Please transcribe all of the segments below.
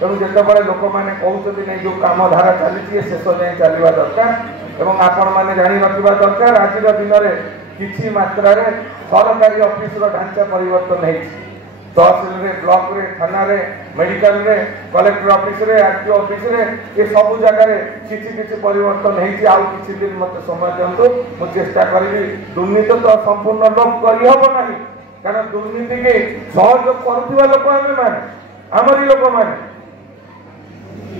तेणु जिते लोक मैंने कहते नहीं जो कम धारा चली शेष जाए चलवा दरकार और आपण मैंने जानी रखा दरकार आज दिन में किसी मात्रा सरकारी ऑफिस ढांचा परिवर्तन हो तहसिल ब्लॉक रे थाना रे मेडिकल रे कलेक्टर ऑफिस रे आरटीओ ऑफिस रे ये सब जगह किसी परिवर्तन हो किसी दिन मत समय दिंतु मु चेष्टा करी दुर्नीति तो संपूर्ण लोक करहब ना कारण दुर्नीति की सहयोग करुवा लोक आम मैंने आमरी लोक मैंने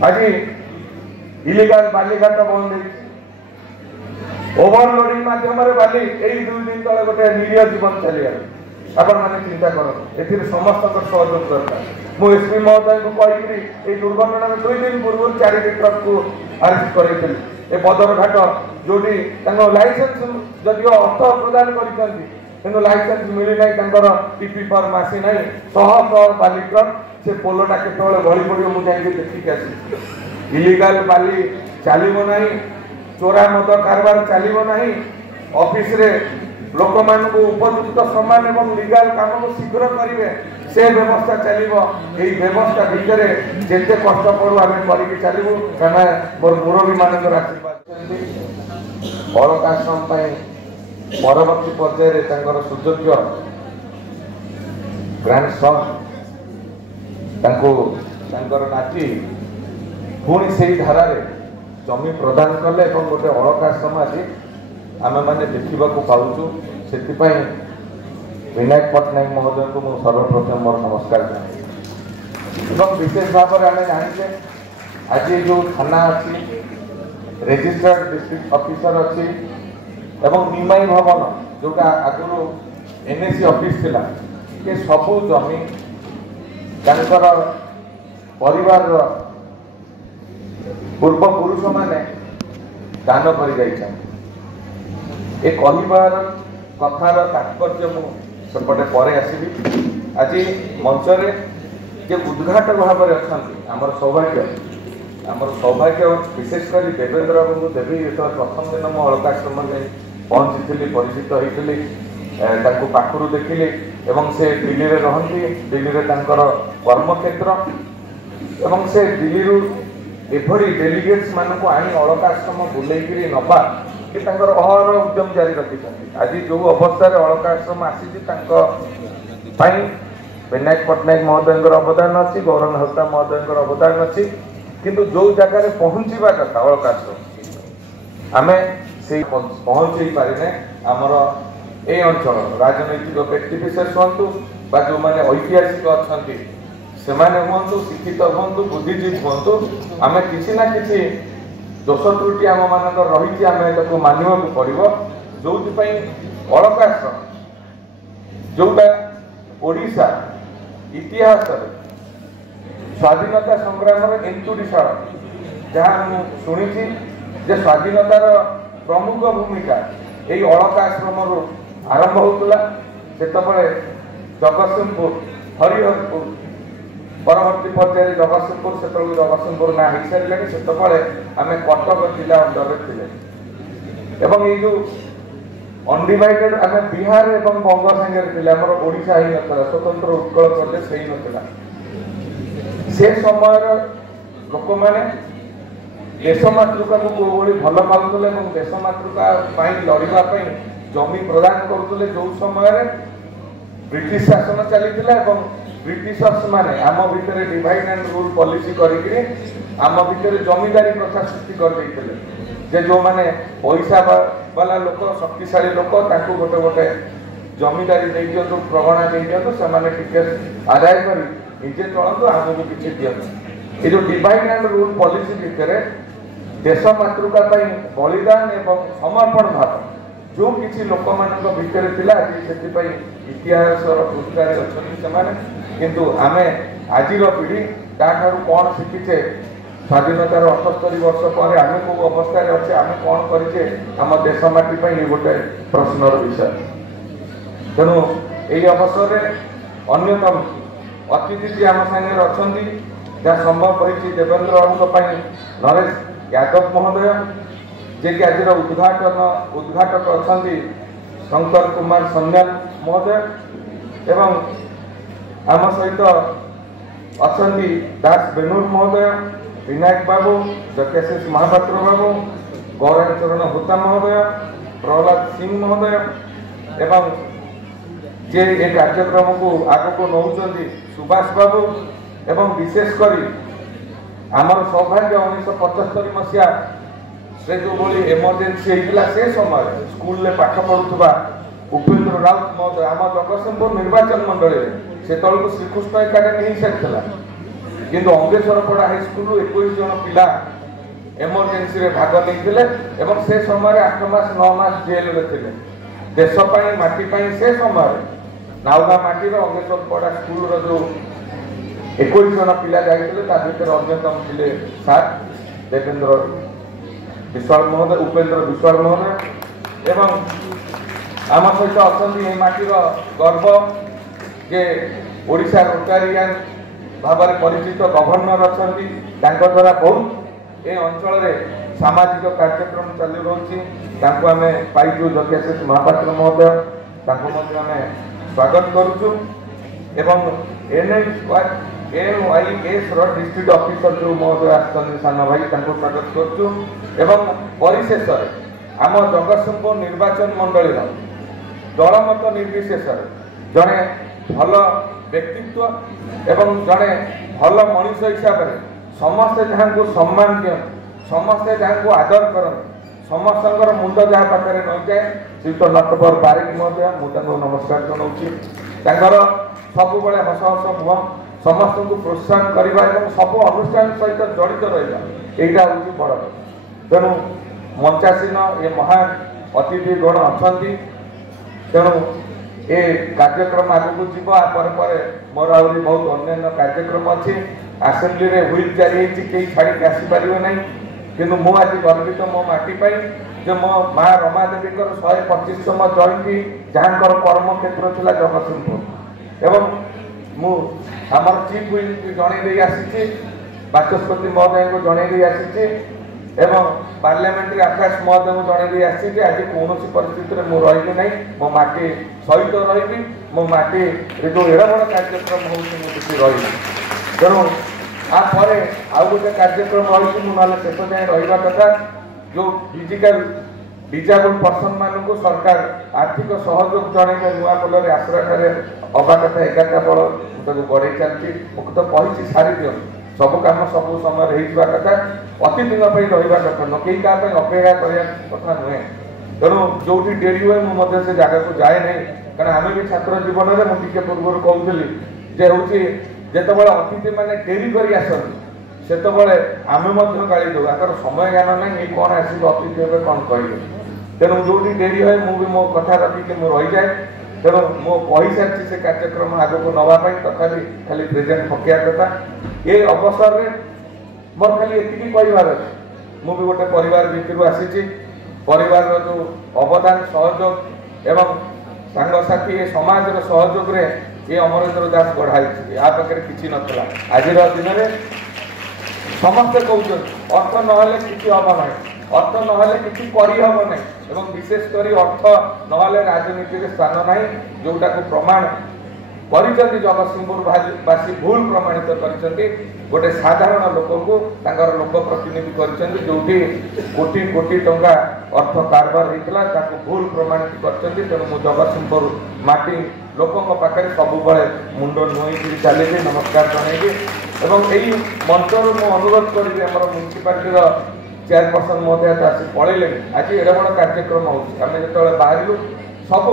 आज इलिगाल बालीघाट बंद ओवरलोडिंग माध्यम बाली यही 2 दिन तले गोटे निरीह जीवन चलीगला आपण मैंने चिंता कर समस्त सहयोग दरकार मुझे एसपी महोदय को कही दुर्घटना में 2 दिन पूर्व 4टी ट्रक को अरेस्ट कर बदरघाट जो लाइसेंस जदिव अर्थ प्रदान कर लाइसेंस मिलना टीपी फर्म आसी ना शह बाली ट्रक से पोलटा के गली पड़ो मुझे देखिक आसी इलिगाल बाली चलो ना चोरा मद कारबार चलो ना ऑफिस रे लोक मान उपयुक्त सम्मान और लीगल काम को शीघ्र करेंगे से व्यवस्था चलो यही व्यवस्था भितर जिते कष्ट पड़ू आम करके चलू कहीं मोर मुरबी मान आशीर्वाद अड़काश्रम परवर्ती पर्यायर सुयोग्य ग्रांडसन नाती पुणी से धारा जमी प्रदान कले गोटे अड़काश्रम आज आम मैंने देखा पाचु से विनायक पट्टनायक महोदय को मुझे सर्वप्रथम मोर नमस्कार और विशेष भाव में आम जाने आज जो थाना अच्छी रजिस्टर्ड डिस्ट्रिक्ट ऑफिसर अच्छी एवं निमाई भवन जोटा आगुरी एनएसी ऑफिस थिला ये सबू जमी परिवार पूर्वपुरुष माने दान कर कहबार कथार तात्पर्य मुझे पर आसवि आज मंचरे जे उद्घाटक भाव में अच्छा आमर सौभाग्य विशेषकर देवेंद्र बाबू देवी जो प्रथम दिन मो अड़काश्रम में पहुँची परिचित होती पाखु देखिली एवं से दिल्ली में रहती दिल्ली में कर्मक्षेत्र एवं से दिल्ली एभरी डेलीगेट्स मान को आनी अड़काश्रम बुलेकरी नवा कि अहर उद्यम जारी रखिंट आज जो अवस्था अड़काश्रम आसी विनायक पट्टनायक महोदय अवदान अच्छी गौरव हस्ता महोदय अवदान अच्छी किंतु जो जगह पहुँचवा कथा अड़काश्रम आम से पहुँचे पारे आमर ए अंचल राजनैतिक व्यक्तिविशेष हूँ जो मैंने ऐतिहासिक अच्छा से हूँ शिक्षित हूँ बुद्धिजीवी हूँ आम किसी ना कि दोष त्रुटि आम मान रही आम मानवा पड़ो जो अड़काश्रम जोटा ओडिशा इतिहास स्वाधीनता संग्राम एंतुड़ीशाल जहाँ शुणी जे स्वाधीनतार प्रमुख भूमिका यही अड़काश्रम आरंभ होता से जगतसिंहपुर हरिहरपुर परवर्ती पर्यायर जगतसिंहपुर से जगतसिंहपुर ना हो सारे से आम कटक जिला अंडर थे ये जो अनडिवाइडेड आम बिहार और बंग सांगे थे आमर ओडिशा ही ना स्वतंत्र उत्कल प्रदेश ही ना से समय लोक मैंने देश मातृका को कोई भल पाते देश मातृका लड़ाई जमी प्रदान करुले जो समय ब्रिटिश शासन चली ब्रिटिशर्स माने आम भितर डिवाइड एंड रूल पॉलिसी करी आम भितर जमीदारी प्रथा सृष्टि कर जो मैंने पैसा वाला लोक शक्तिशाली लोक गोटे गोटे जमीदारी दे दिंतु प्रगणा दे दिंतु से आदाय कर निजे चलतु आमको किसी दिंतु ये जो डिवाइड एंड रूल पॉलिसी भितर देश मातृका बलिदान एवं समर्पण भाव जो किसी लोक मान भितर से इतिहास पृष्ठार अच्छा किंतु आम आज पीढ़ी ताठू कौन शिखीचे स्वाधीनतार 78 वर्ष पर आम कौ अवस्था अच्छे आम कौन करे आम देश माटी ये गोटे प्रश्नर विषय तेणु यही अवसर में अन्यतम अतिथि जी आम सागर अच्छा जहाँ संभव कर देवेंद्र बाबू नरेश यादव महोदय जे कि आज उद्घाटक अच्छा शंकर कुमार सन्याल महोदय एवं आम सहित अच्छा दास बेनूर महोदय, विनायक बाबू, जकेश महापात्र बाबू, गौराचरण होता महोदय, प्रहलाद सिंह महोदय एवं जे ए कार्यक्रम को आग को नौ सुभाष बाबू एवं विशेषकर आमर सौभाग्य 1975 मसीहा से जो भाई एमरजेन्सी होता से समय स्कूल में पाठ पढ़ुवा उपेन्द्र राउत महोदय आम जगतसिंहपुर निर्वाचन मंडल से तौक श्रीकृष्ण एकाडेमी हो सारी किंतु अंगेश्वरपड़ा हाईस्कल 21 जन पिला एमरजेन्सी रे भाग नहीं से समय 8 मास 9 मास जेल रे थे देशपाई माटीपाई से समय नाउगा माटी अंगेश्वरपड़ा स्कूल जो 21 जन पिला जाते अन्यतम थे सार देवेंद्र विश्वाल महोदय, उपेन्द्र विश्वाल महोदय एवं आम सहित अच्छा माटीर गर्व जे ओडिशा रोटारियान भाव में परिचित गवर्नर अच्छा द्वारा बहुत ये अंचल सामाजिक कार्यक्रम चालू रही आम पाइजु जकेश महापात्र महोदय आम स्वागत करुचु एवं NYS डिस्ट्रिक्ट ऑफिसर जो महोदय आसान भाई स्वागत करुचु एवं परिशेष आम जगतसिंहपुर निर्वाचन मंडल दलमत निर्विशेष जड़े भल व्यक्तित्व एवं जड़े भल मनीष हिसाब से समस्ते जहाँ को सम्मान दियन समस्ते जहाँ को आदर करन समस्त मुंड जहाँ पाखे न जाए श्रीयुक्त नटवर बारिक महोदय मुझे नमस्कार जनाऊँगी सब बड़े हस हस मुह समस्त को प्रोत्साहन करवा सब अनुष्ठान सहित जड़ित रहा यहाँ हूँ बड़ तेणु मंचासीन ये महान अतिथि गण अच्छा तेणु ये कार्यक्रम आगू जीव मोर आहरी बहुत अन्य कार्यक्रम अच्छी आसेम्बली रे व्हिप जारी कहीं छाड़ी आसीपर ना कि आज गर्वित मो माटी जो मो माँ रमादेवी 125तम जयंती जहाँ कर्म क्षेत्र था जगतसिंहपुर एवं आमर चीफ व्हिप जन आसी बाचस्पति महोदय को जन आसी एवं पार्लियामेंट्री आकाश महोदय को जन आसी आज कौन परिस्थिति में मुझे रही ना मो माटी सहित रही मो माटी जो एड़ बड़ कार्यक्रम होती रही तेणु आपर आउ गोटे कार्यक्रम रही ना शेष जाए रहा कथा जो फिजिकल डिजेबल पर्सन मानक सरकार आर्थिक सहयोग जन नुआपल्लर आश्रय अबा कथा 11टा बल बढ़े चलती मुझे तो कही सारी दियो सब कम सब समय कथा अति दिन रहा कथा न कहीं क्या अपेक्षा करने कथा नुहे तेणु जो डेरी हुए मुझे से जगह को जाए नहीं कारण आम भी छात्र जीवन में मुझे पूर्व कहूली जे हूँ जिते अतिथि मैंने डेरी कर से आम गाड़ी दो आकर समय ज्ञान ना ये कौन आसिक अतिथि हे कौन कहे तेणु जो डेरी हुए मुझे मो कथा रखिक रही जाए तेणु मो कही सारी से कार्यक्रम आगे को नवापाई तथापि खाली प्रेजेंट पकड़ा कथा ये अवसर में मोर खाली एति कहबार अच्छे मुझे गोटे परिवार भितर आसी परिवार जो अवदान सहयोग एवं सांगसाथी ये समाज सहयोग रे ये अमरेंद्र दास गढ़ाई या पाखे किसी नाला आज दिन में समस्ते कहते अर्थ ना कि हम ना अर्थ ना कि करहब ना विशेषकर अर्थ ना राजनीति में स्थान ना जोटा को प्रमाण कर जगतसिंहपुरवासी भूल प्रमाणित कर गोटे साधारण लोक को लोक प्रतिनिधि कर कोटी कोटी टंका अर्थ कारबार होता भूल प्रमाणित कर तेणु मु जगतसिंहपुर माटी लोकों पाखे सब मुंड नुई चली नमस्कार जनइबी एवं यही मंचर मु अनुरोध करी म्यूनिसिपालिटी चेयरपर्सन महोदय तो आसी पलैले आज एड़ बड़ कार्यक्रम होमें जो बाहर सब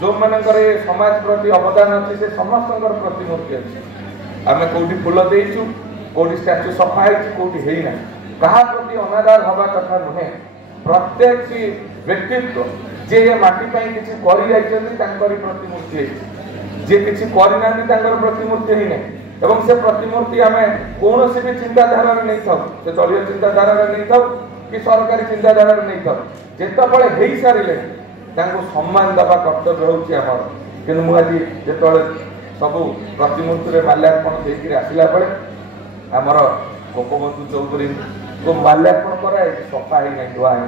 जो मानकर समाज प्रति अवदान अच्छे से समस्त प्रतिमूर्ति अच्छी आम कौटी फूल देचु कौटी स्टाच्यू सफा कौटी है क्या प्रति अनादार हवा कथा नुहे प्रत्येक व्यक्तित्व जे ये माटी किसी प्रतिमूर्ति जे किसी करना प्रतिमूर्ति ही नहीं एवं से प्रतिमूर्ति आम कौन भी चिंताधारा नहीं था से दलीय चिंताधारा नहीं था कि सरकारी चिंताधारा नहीं था जितेबाला हो सारे सम्मान दवा कर्तव्य होमर कि मुझे जो सब प्रतिमूर्ति माल्यार्पण देकर आसला बेले आमर गोपबंधु चौधरी को माल्यार्पण कराए सफा ही नहीं धुआ ही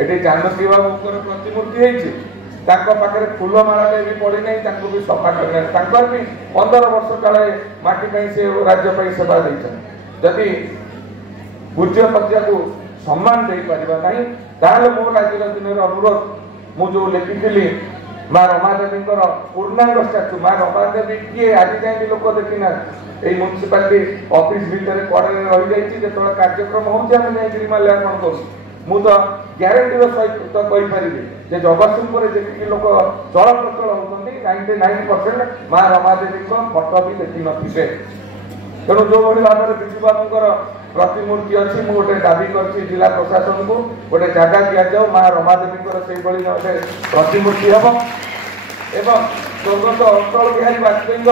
ये जानकी बाबू प्रतिमूर्ति पाखे फूलमाला भी पड़ी भी सफा करना भी 15 वर्ष काले माटी से राज्य सेवा देती पूज्य प्रज्ञा को सम्मान दे पारिबा नहीं ताले मोर आज दिन अनुरोध मुझे लिखी माँ रमादेवी पूर्णांग स्टाच्यू माँ रमादेवी किए आज जाए लोक देखना ये म्यूनिसिपालिटी ऑफिस भितर कड़े रही जो कार्यक्रम होमें माल्यार्पण कर ग्यारंटीर सहित तो कहीपरि जगतसिंहपुर जी लोक चल प्रचल होती 99% माँ रमादेवी फटो भी देखी नथिबे तेणु जो भाव में विजु बाबूर प्रतिमूर्ति अच्छी मुझे दाबी कर जिला प्रशासन को गोटे जगह दि जाऊ माँ रमादेवी से गोटे प्रतिमूर्ति हम एवं स्वर्गत अटल बिहारी वाजपेयी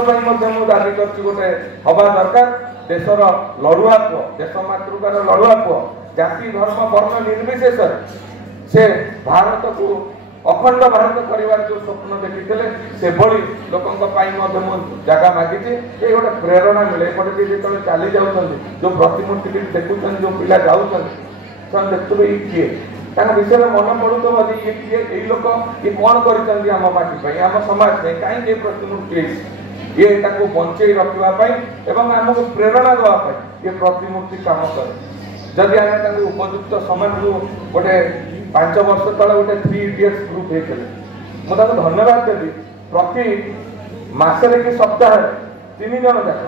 दाबी कर गोटे हवा दरकार देशर लड़ुआ पुओ देश मातृकार लड़ुआ पुओ जाति धर्म वर्ण निर्विशेष से भारत को अखंड भारत कर जो स्वप्न देखी से भली लोकों जगह मागिचे ये गोटे प्रेरणा मिले एपटे जो चली जाऊँ जो प्रतिमूर्ति देखुं जो पिला जाऊँ देखते ये किए विषय मन पड़ू ये किए ये लोक ये कौन करम माटी आम समाज कहीं प्रतिमूर्ति ये बंचे रखापी एवं आमको प्रेरणा देवाई ये प्रतिमूर्ति काम करे जदि आम उपयुक्त समय को गोटे 5 वर्ष तले गोटे 3 इडियट्स ग्रुप होते मुझे धन्यवाद देवी प्रति मसरे कि सप्ताह 3 जन जाक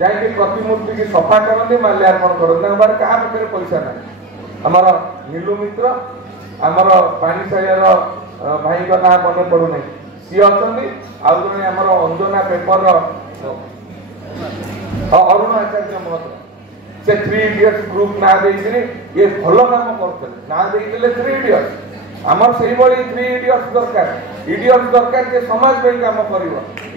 जाकि प्रतिमूर्ति की सफा करते माल्यार्पण करते क्या पाखे पैसा ना आमर नीलू मित्र आमर पानीशाड़ियार भाई का ना मन पड़ूना सी अच्छा आउ जड़े आमर अंजना पेपर अरुण आचार्य महतो से 3 इडियट्स ग्रुप ना देकर ये भल काम करते ना देते 3 इडियट्स आमर से 3 इडियट्स दरकार जे समाज पे काम कर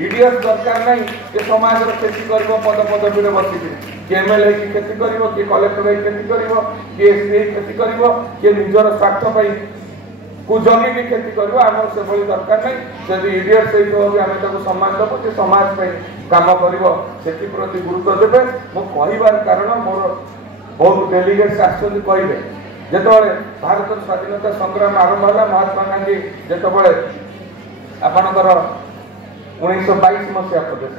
इडियट्स दरकार नहीं कि समाज क्षति कर पद पदवी बसिक किए एमएलए की क्षति कर किए कलेक्टर क्षति कर किए एसपी क्षति कर किए निजर स्वार्थ को जगी की क्षति कर आम से भाई दरकार नहीं जब इडियट सहित भी आम सम्मान देव से समाज काम कर प्रति गुरुत्व देवे मो कहबार कारण मोर बहुत डेलीगेट्स आसते कहे जिते भारत स्वाधीनता संग्राम आरंभ है महात्मा गांधी जिते आपणकर 1922 मसीहा प्रदेश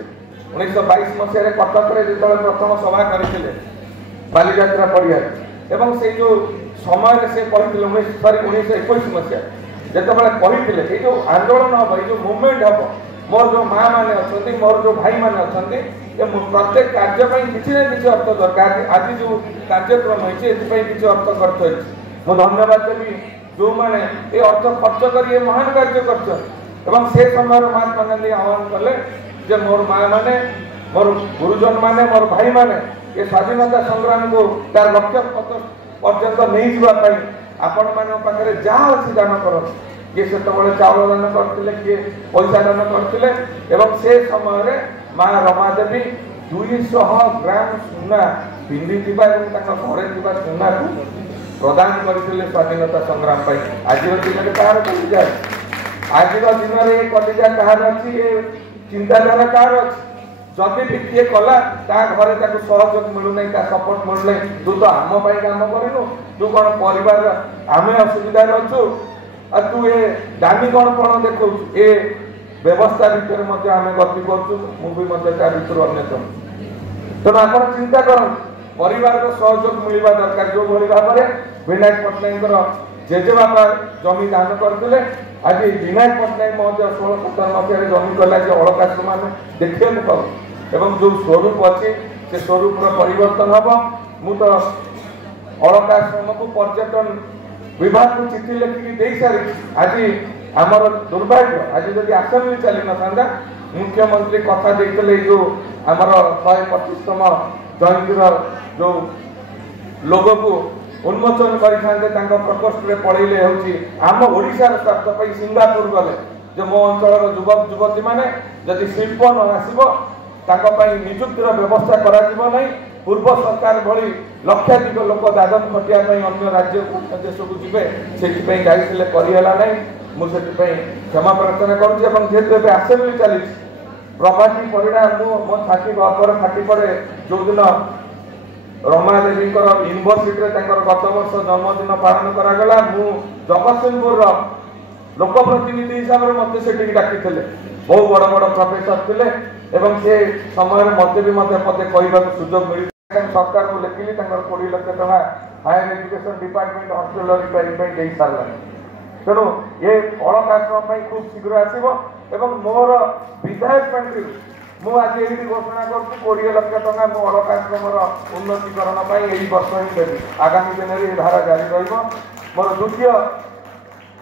1922 मसीह कटक जो प्रथम सभा करते बालीजात्रा पड़िया एवं से जो समय से कहते 1921 मसीहा जिते कहते जो आंदोलन हम ये जो मुवमेंट हम मोर जो माँ मैंने अच्छा मोर जो भाई मैंने अच्छा प्रत्येक कार्य किसी ना किसी अर्थ दरकार आज जो कार्यक्रम होती किसी अर्थ खर्च हो धन्यवाद देवी जो मैंने ये अर्थ खर्च कर महान कार्य कर से समय महात्मा गांधी आह्वान कले जे मोर माँ मैंने मोर गुरुजन मैंने मोर भाई मैंने ये स्वाधीनता संग्राम को तार लक्ष्य पर्यंत नहीं जावाई आपण पाखे जहाँ अच्छी दान कर किए से चाउल दान करते किए पैसा दान करते से समय माँ रमादेवी 200 ग्राम सुना पिंधि घरे सुना को प्रदान करते स्वाधीनता संग्राम आज दिन में कहार कलिजा आज दिन में कलिजा कहार अच्छी चिंताधारा कहार अच्छी जदि भी किए कला घरे सहयोग मिलूना सपोर्ट मिलूना तू तो आम काम करूँ तू कौन परिवार आम असुविधा अच्छु तू ये दामी कौन कौन देखु ये व्यवस्था भितर आम गति कर अन्यतम तेणु आप चिंता कर परिवार सहयोग मिलवा दरकार जो भाई भाव में विनायक पट्टनायक जेजेबापा जमी दान करते आज विनायक पट्टनायक महोदय 1617 मसीह जमी कला अलकाश्रम आम देखा पाऊ एवं जो स्वरूप अच्छी से स्वरूप परिवर्तन हम मुझे अलकाश्रम को पर्यटन विभाग को चिठी लिखिकी दे सारी आज आमर दुर्भाग्य आज जब आसम्बली चली ना मुख्यमंत्री कथा देते जो आमर 125तम जयंतीर जो लोगो को उन्मोचन करते प्रकोष्ठ में पढ़े हूँ आम ओडिशार स्वार्थ सिंगापुर गले जो मो अंचल युवक युवती मैंने जदि शिल्प न आसब निजुक्तिर व्यवस्था करा नहीं पूर्व सरकार भली लक्षाधिक लोक दादन खटिया अन्य राज्य देश को जी से जाइए करला ना मुझे क्षमा प्रार्थना करुँच आसेम्बली चली प्रभाती परिड़ा मो छाती घर फाटी पड़े जो दिन रमादेवी यूनिवर्सिटी गत वर्ष जन्मदिन पालन करागला मु जगतसिंहपुर लोकप्रतिनिधि हिसाब से मत से डाकी बहु बड़ बड़ प्रोफेसर थे एवं से समय मत भी पदे कहवा सुजोग मिल सरकार को लिखिली 20 लाख टका higher education department hostel repairing दे सारा तेणु ये अड़काश्रम खूब शीघ्र आसो मोर विधायक पार्टी मुझे ये घोषणा कर 20 लाख टका मो अड़काश्रम उन्नतीकरण यही वर्ष ही देवी आगामी दिन में धारा जारी रोर द्वितीय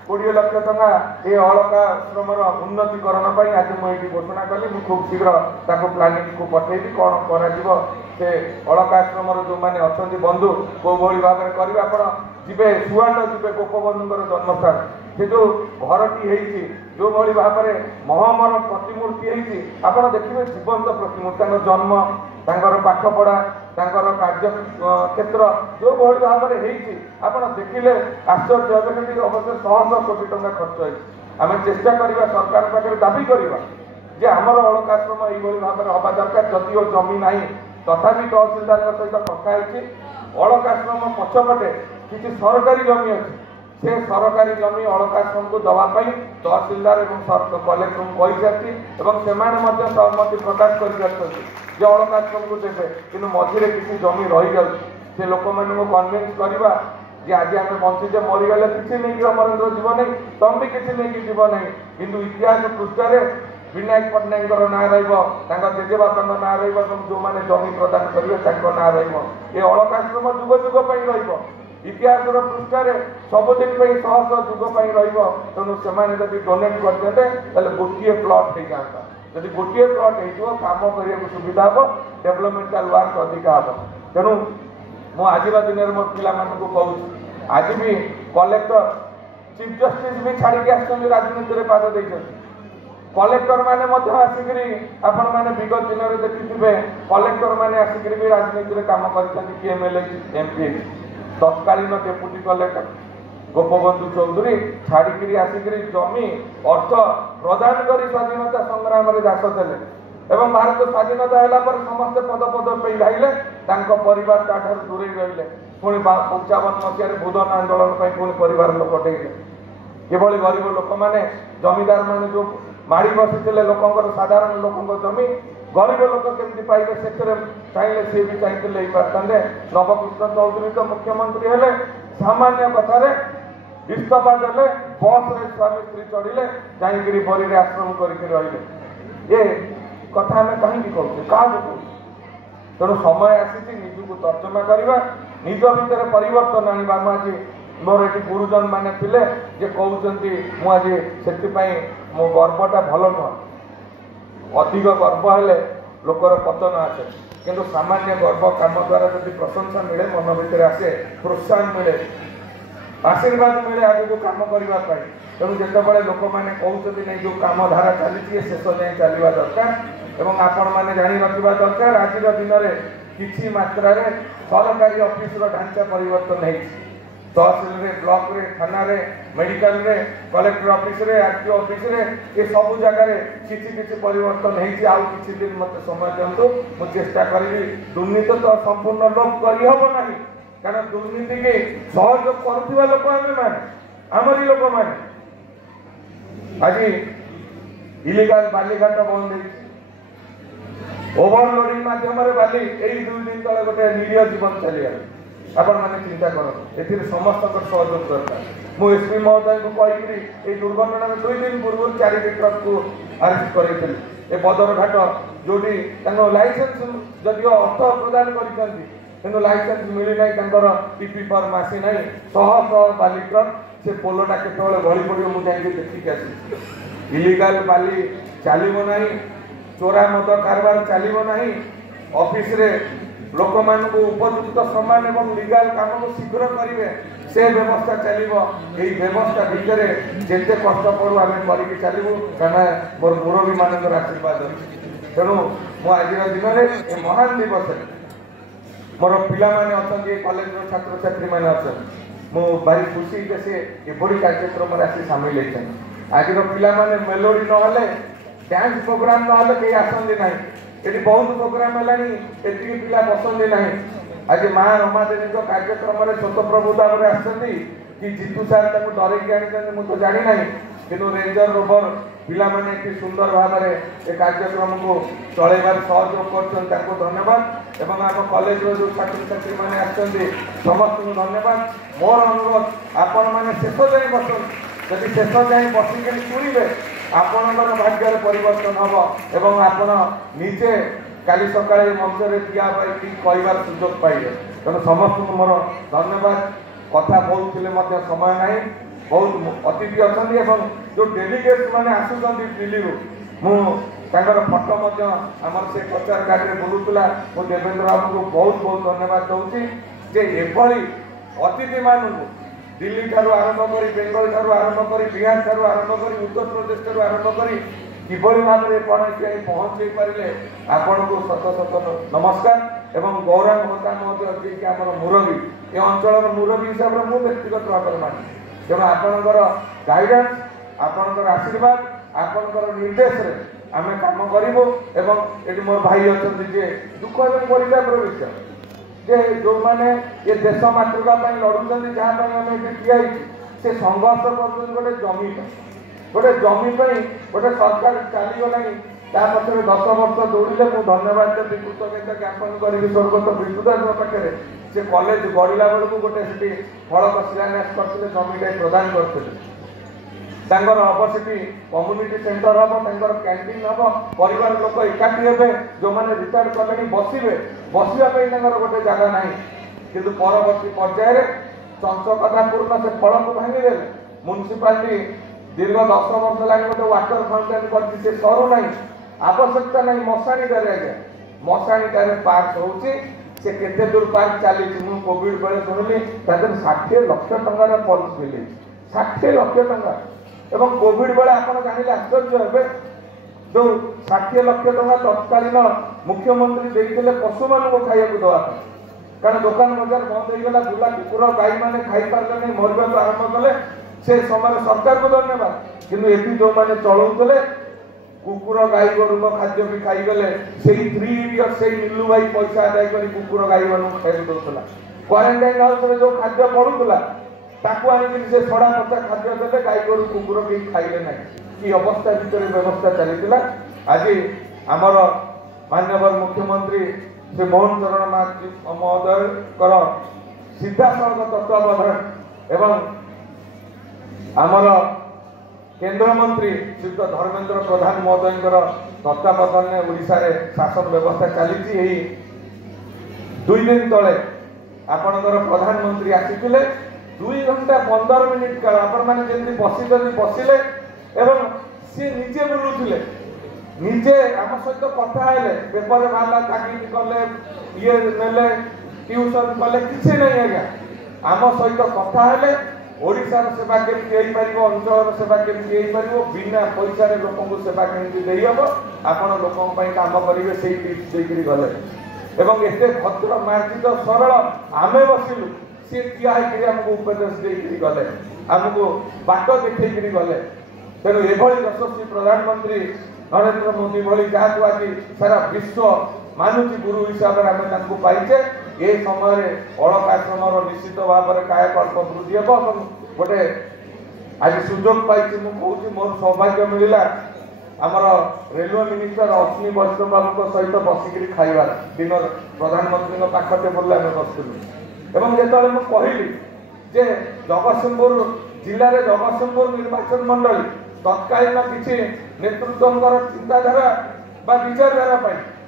20 लाख टका ये अड़काश्रम उन्नतीकरण आज मुझे घोषणा कली खूब शीघ्र प्लानिंग को पठेबी कौन कर से अड़काश्रम जो मैंने अच्छा बंधु कौ भाव में करेंगे आप जीवे सुआंड जीवे गोपबंधुर जन्मस्थान से जो घरटी जो भाव में महमर प्रतिमूर्ति आप देखिए जीवंत प्रतिमूर्ति जन्म तांकर पाठपढ़ा तांकर कार्य क्षेत्र जो भाव में आप देखिले आश्चर्य अवश्य 100 कोटी टंका खर्च है आम चेष्टा करवा सरकार पाखे दाबी करवा जे आमर अड़काश्रम यही भाव में हवा दरकार जदिओ जमी ना तथापि तहसिलदार सहित कथाई अड़काश्रम पछपटे किसी सरकारी जमी अच्छी से सरकारी जमी अड़काश्रम को दवाई तहसिलदार और कलेक्टर को कही सारी से सहमति प्रकाश कर अड़काश्रम को देते कि मझे किसी जमी रही जाए से लोक मान कन्विन्स करवा जे आज आम बंचीचे मरीगले किसी नहीं अमरेन्द्र जीव नहीं तुम भी किसी नहीं जीव नहीं किंतु इतिहास पृष्ठ विनायक पट्टनायक ना रेजेबापा ना जो मैंने जमी प्रदान करेंगे ना रे अड़काश्रम जुग जुग इतिहास पृष्ठ सबुदिन शह जुग तेणु से डोनेट करते गोटे प्लट हो जाता जब गोटे प्लट हो कम करने सुविधा हम डेभलपमेंटाल वर्क अधिका हम तेणु मुझा दिन में मोर पिला कहूँ आज भी कलेक्टर चीफ जस्टिस भी छाड़ी आसुँच राजनीति में पाद देते कलेक्टर माने आसिक आपण मैंने विगत दिन में देखिए कलेक्टर मैंने आसिक भी राजनीति में कम कर एमएलए एमपी तत्कालीन डेपुटी कलेक्टर गोपबंधु चौधरी छाड़ी आसिक जमी अर्थ प्रदान कर स्वाधीनता संग्राम में दास थे एवं भारत स्वाधीनता है समस्ते पद पद पाइले परिवार ताठार दूरे रही पुणी 55 मसीह भूदन आंदोलन पुणी परिवार लोक पठेले किभली गरीब लोक मैंने जमीदार मैंने जो माड़ी बसी लोकर साधारण लोक जमी गरीब लोक केमती पाइबे से चाहिए सी भी चाहिए पारते नवकृष्ण चौधरी तो मुख्यमंत्री हेले सामान्य कथार इस्तफा देले बस रे स्वामी स्त्री चढ़िले जाइए बरी आश्रम करते ये कथा आम कहीं कहूँ क्या कहूँ तेणु समय आसी निजक तर्जमा करवा निज भितर परिवर्तन आने आज मोर ये गुरुजन मैंने थे जे कहते मुझे से मो गर्वटा भल नुह अधिक गर्व हेले लोकर पतन आसे किंतु सामान्य गर्व काम द्वारा जब प्रशंसा मिले मन भर आसे प्रोत्साहन मिले आशीर्वाद मिले आगे कम करने तेणु जिते लोक मैंने कहते नहीं जो कम धारा चली शेष जाए चलवा दरकार एवं आपण मैंने जानी रखा दरकार आज दिन में किसी मात्रा सरकारी ऑफिस ढांचा परिवर्तन है तहसिल रे ब्लॉक रे थाना रे मेडिकल रे कलेक्टर ऑफिस रे आरटीओ ऑफिस रे ये सब जगह किसी परिवर्तन है आउ किसी दिन मत समय दिंतु मु चेष्टा करी दुर्नीति तो संपूर्ण लोप करी हबो नहीं कारण दुर्नीति के सहयोग करुवा लोक आमे माने आमरी लोक माने आज इलीगल बालीघाट बंद है ओवरलोडिंग माध्यम बाली यही 2 दिन तले गोटे निरीह जीवन चलीगला आपण मैंने चिंता कर ए समस्त सहयोग दरकार मु एसपी महोदय को कही दुर्घटना में 2 दिन पूर्व 4 ट्रक को अरेस्ट कर ए बदरघाट जो लाइसेंस जदिव अर्थ प्रदान कर लाइसेंस मिली ना टीपी फर्म आसी ना शह बाली ट्रक से पोलटा के गली पड़ो मुझे देखिक आसी इलीगल बाली चलो ना चोरा मद कारबार चलो ना ऑफिस रे लोक मान उपयुक्त सम्मान और लीगल काम को शीघ्र करेंगे से व्यवस्था चलो यही व्यवस्था भितर जिते कष्ट पड़ू आम करके चलू कहीं मोर मुरबी मान आशीर्वाद अच्छी तेणु मुझ दिन में महान दिवस मोर पिला कॉलेज छात्र छात्री मैंने अच्छा मु भारी खुशी जे से एभली कार्यक्रम आसी सामिल होती आज पिला माने मेलोडी ना डांस प्रोग्राम ना कहीं आसती ना ये बहुत प्रोग्राम है पिला बसती ना आज माँ रमा देवी कार्यक्रम में स्वतः प्रभु भाव में आसती कि जीतू सार डरकी आनी मुझे जानी ना किंतु रेंजर रोवर पिला माने कि सुंदर भाव में ए कार्यक्रम को चलैबार सहयोग कर धन्यवाद एवं आम कॉलेज जो छात्र छात्री मैंने आसछन्ति समस्त को धन्यवाद। मोर अनुरोध आपण मैंने शेष जाए बसन जदि शेष जाए बसिक शुणवे आपणकर भाग्य परिवर्तन हम एवं आपण निजे काली सकाळे मंचरे ठिया कहबार सुजोग पाइबे। तेणु समस्त को मोर धन्यवाद। कथा बहुत समय ना बहुत अतिथि अच्छा जो डेलीगेट मैंने आसुँच दिल्ली मुझे फटो आमर से प्रचार गाड़ी में बुलूला मुझे देवेंद्र बाबू को बहुत बहुत धन्यवाद दूसरी जे एभली अतिथि मानू दिल्ली ठार आरंभ कर बेंगल ठार आरंभ कर बिहार ठार आरंभ कर उत्तर प्रदेश ठार आरंभ कर किभली भाव में पहुँचे पारे आपण को शत शत नमस्कार एवं गौरव महता महोदय जी आम मुरबी ये अंचल मुरबी हिसाब से मुझे व्यक्तिगत भाव में माने तेणु आपणकर गाइडेंस आपणकर आशीर्वाद आपणकर निर्देश रे आम काम करूँ एवं ये मोर भाई अच्छा जे दुख एवं परितापर विषय जे जो मैंने ये देश मातृका लड़ुंट जहाँ आम ये ठिया से संघर्ष कर गोटे जमी गोटे सरकार चलीगला पक्षे 10 वर्ष दौड़े मुझे धन्यवाद देवी कृतज्ञता ज्ञापन करी स्वर्गत विष्णुदास पाखे से कॉलेज गढ़ला बेलू गोटे से फलक शिलान्यास करते जमीटा प्रदान करते हम से कम्युनिटी सेंटर हम कैंटीन हम परिवार लोक एकाठी हे जो मैंने रिटायर कले बसवाई गोटे जगह ना कि परवर्ती पर्यायर चंचकतापूर्ण से फल को भांगीदे म्यूनिसिपालिटी दीर्घ 10 वर्ष लगे गोटे वाटर फाउंटेन कर सरू ना आवश्यकता नहीं मशाणीटार आज्ञा मशाणीटार पार्क होची से केते दूर पार्क चली मु कोविड बेले शुणिली 60 लाख टंकार पल्स मिले 60 लाख टंका एवं कोविड बेले आप जानिले आश्चर्य हे जो 60 लाख टंका तत्कालीन मुख्यमंत्री देते पशु मान खाया देवाई कारण दुकान बजार बंद होगा बुला कुकुर गाई मैंने खाई पारे नहीं मरवा को आरंभ कले से समय सरकार को धन्यवाद किंतु ये जो मैंने चलाऊले कुकुर गाई गोरु खाद्य भी खाईगले से 3 इडियट से नीलू भाई पैसा आदाय कर कुकुर गाई मान खाई दूसरा क्वारंटाइन हाउस में जो खाद्य पड़ूला ताकू आनिक से छड़ा पचा खाद्य देते गाई गोरु कुकुर कहीं खाइले ना कि अवस्था भितर व्यवस्था चली आज आमर माननीय मुख्यमंत्री श्री मोहन चरण महोदय सीधा सड़क तत्वावधान एवं आमर केंद्र मंत्री श्रीयुक्त धर्मेंद्र प्रधान महोदय तत्वावधान में ओडिशा रे शासन व्यवस्था चली 2 दिन तले आपणकर प्रधानमंत्री आसीथिले 2 घंटा 15 मिनिट काल आपण माने जेंति बसिले एवं सी निजे बुलुथिले निजे आम सहित कथा हेले पेपर बाला चाकरी कले ये नेले ट्यूशन कले किसी नहीं आज्ञा आम सहित कथा हेले ओडिशार सेवा केमती हो अंचल सेवा केमती हो बिना पैसा लोक सेवा केमती हम आपण लोक काम करेंगे से टिप्स देकर गले एवं एत भद्र मार्जित सरल आम बसिलु सी ठिया आमको उपदेश देकर गले आमको बाट देखकर गले तेणु एभली यशस्वी प्रधानमंत्री नरेंद्र मोदी भली जहाँ आज सारा विश्व मानुची गुरु हिसाब से आम पाइचे ये समय अलकाश्रम निश्चित भाव में कायाकल्प वृद्धि हम गोटे आज सुजोग पाई मुझे मोर सौभाग्य मिलला आमर रेलवे मिनिस्टर अश्विनी वैष्णव बाबू सहित बसिक खाइबार दिन प्रधानमंत्री पाख टेबुल आम बसलु एवं जो मुझे कहली जे जगतसिंहपुर जिले में जगतसिंहपुर निर्वाचन मंडली तत्कालीन किसी नेतृत्व चिंताधारा विचारधारा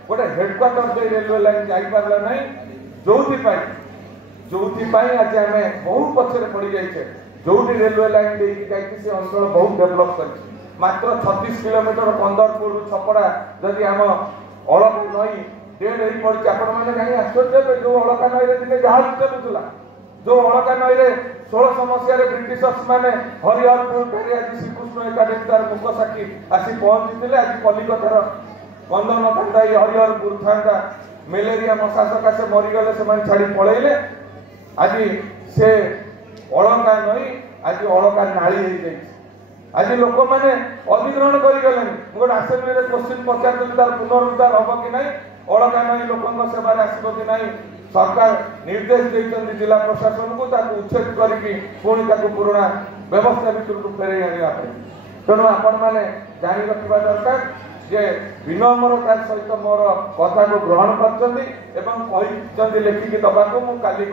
गोटे हेडक्वार्टर रेलवे लाइन जापारा ना जो आज आम बहुत पछरे पड़ जाइए जो रेलवे लाइन से अंचल बहुत डेभलप कर मात्र 36 किलोमीटर कंदरपुर छपड़ा जदि आम अलका नई डेड हो पड़ी आपण मैंने आश्चर्य जो अलका नई जहाज चलूला जो अलका नई 16 मसीह ब्रिटिशर्स मैंने हरिहरपुर आज श्रीकृष्ण एकाडेमी तार मुख साक्षी आसी पहुंची आज कलिकतार बंद न था हरिहरपुर था मेलेरिया मशा सकाशे मरीगले से छाड़ी पलैले आज से अलका नई आज अलका नाली हो जाए आज लोक मैंने अधिग्रहण करगले गोटे आसेम्बली क्वेश्चन पचार तार पुनरुद्धार हम कि ना अलका नई लोकों सेवार आसब कि ना सरकार निर्देश देते जिला प्रशासन को उच्छेद करके पुणी पुराणा व्यवस्था भितर को फेर आने तेणु आपण मैंने जानी रखा दरकार जे विनम्रतार सहित मोर कथा को ग्रहण कर लिखिकी दबाक काली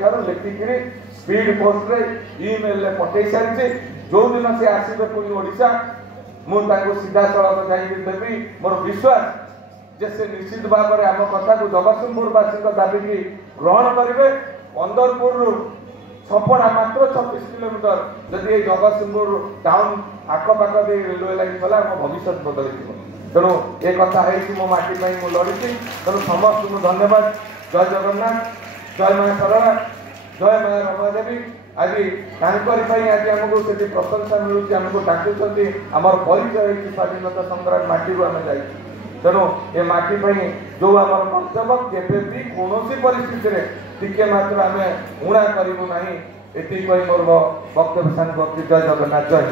ठार लिखिकी स्पीड पोस्ट रे ईमेल रे पठे सारी जो दिन से आसबे पुणी ओडिशा मुझे सीधा सड़क जाइए देवी मोर विश्वास जे से निश्चित भाव में आम कथा को जगतसिंहपुरवासी दाबी की ग्रहण करेंगे। पंदरपुर छपड़ा मात्र 26 किलोमीटर जदि ये जगतसिंहपुर टाउन आखपाख दे रेलवे लाइन गला भविष्य बदल तेणु ये कथा है मो माटी मु लड़ी तेणु समस्त को धन्यवाद। जय जगन्नाथ, जय माँ सरला, जय माँ रमादेवी। आज आज आमको से प्रशंसा मिलूँ आमको डाकुंट आमर परिचय स्वाधीनता संग्राम माटी आम जा तेणु ये माटी जो आम कर्तव्य केवे भी कौन परिस्थिति में टिके मात्र आम ऊणा करूँ ना ये मोर वक्तव्य सांग जय जगन्नाथ जय।